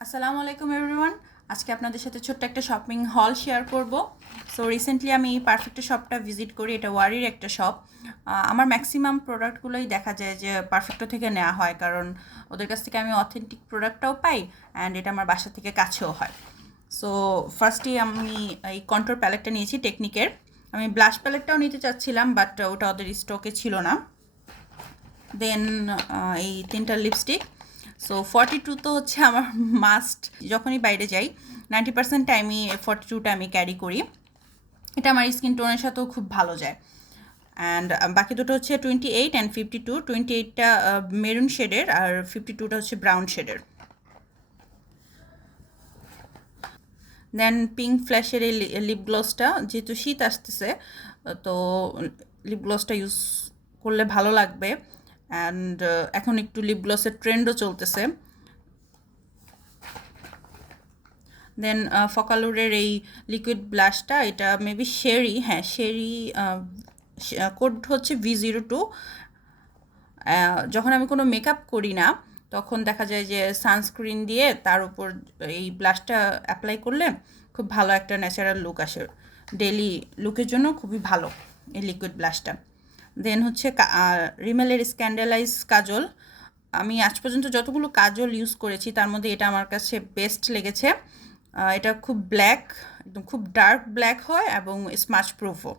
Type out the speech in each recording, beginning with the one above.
আসসালামু আলাইকুম এভরিওয়ান। আজকে আপনাদের সাথে ছোট্ট একটা শপিং হল শেয়ার করব। সো রিসেন্টলি আমি পারফেক্ট শপটা ভিজিট করি। এটা ওয়ারির একটা শপ। আমার ম্যাক্সিমাম প্রোডাক্টগুলোই দেখা যায় যে পারফেক্টো থেকে নেওয়া হয়, কারণ ওদের কাছ থেকে আমি অথেন্টিক প্রোডাক্টটাও পাই অ্যান্ড এটা আমার বাসা থেকে কাছেও হয়। সো ফার্স্টেই আমি এই কন্ট্রোর প্যালেটটা নিয়েছি টেকনিকের। আমি ব্লাশ প্যালেটটাও নিতে চাচ্ছিলাম, বাট ওটা ওদের স্টকে ছিল না। দেন এই তিনটা লিপস্টিক। সো 42 তো হচ্ছে আমার মাস্ট, যখনই বাইরে যাই 90% টাইমই 42টা আমি ক্যারি করি। এটা আমার স্কিন টোনের সাথেও খুব ভালো যায়। অ্যান্ড বাকি দুটো হচ্ছে 28 অ্যান্ড 52। 28টা মেরুন শেডের আর 52টা হচ্ছে ব্রাউন শেডের। দেন পিঙ্ক ফ্ল্যাশের এই লিপ গ্লসটা, যেহেতু শীত আসতেছে তো লিপ গ্লসটা ইউজ করলে ভালো লাগবে। অ্যান্ড এখন একটু লিপ গ্লসের ট্রেন্ডও চলতেছে। দেন ফকালুরের এই লিকুইড ব্লাশটা, এটা মেবি শেরি, হ্যাঁ শেরি, কোড হচ্ছে V02। যখন আমি কোনো মেকআপ করি না তখন দেখা যায় যে সানস্ক্রিন দিয়ে তার উপর এই ব্লাশটা অ্যাপ্লাই করলে খুব ভালো একটা ন্যাচারাল লুক আসে। ডেলি লুকের জন্য খুবই ভালো এই লিকুইড ব্লাশটা। দেন হচ্ছে রিমেলের স্ক্যান্ডালাইজ কাজল। আমি আজ পর্যন্ত যতগুলো কাজল ইউজ করেছি তার মধ্যে এটা আমার কাছে বেস্ট লেগেছে। এটা খুব ব্ল্যাক, একদম খুব ডার্ক ব্ল্যাক হয় এবং স্মাচ প্রুফও,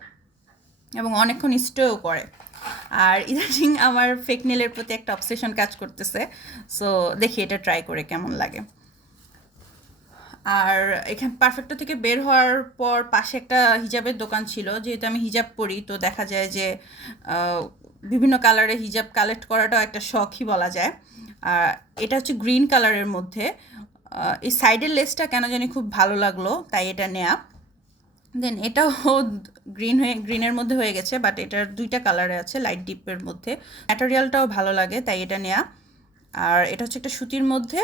এবং অনেকক্ষণ স্টেও করে। আর ইদানিং আমার ফেক নেলের প্রতি একটা অবসেশন কাজ করতেছে। সো দেখি এটা ট্রাই করে কেমন লাগে। আর এখানে পারফেক্টো থেকে বের হওয়ার পর পাশে একটা হিজাবের দোকান ছিল। যেহেতু আমি হিজাব পরি তো দেখা যায় যে বিভিন্ন কালারের হিজাব কালেক্ট করাটাও একটা শখই বলা যায়। আর এটা হচ্ছে গ্রিন কালারের মধ্যে। এই সাইডের লেসটা কেন জানি খুব ভালো লাগলো, তাই এটা নেয়া। দেন এটাও গ্রিনের মধ্যে হয়ে গেছে, বাট এটার দুইটা কালারে আছে, লাইট ডিপের মধ্যে। ম্যাটেরিয়ালটাও ভালো লাগে তাই এটা নেয়া। আর এটা হচ্ছে একটা সুতির মধ্যে,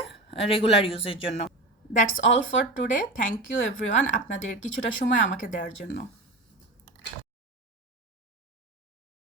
রেগুলার ইউজের জন্য। That's all for today. Thank you everyone আপনাদের কিছুটা সময় আমাকে দেওয়ার জন্য।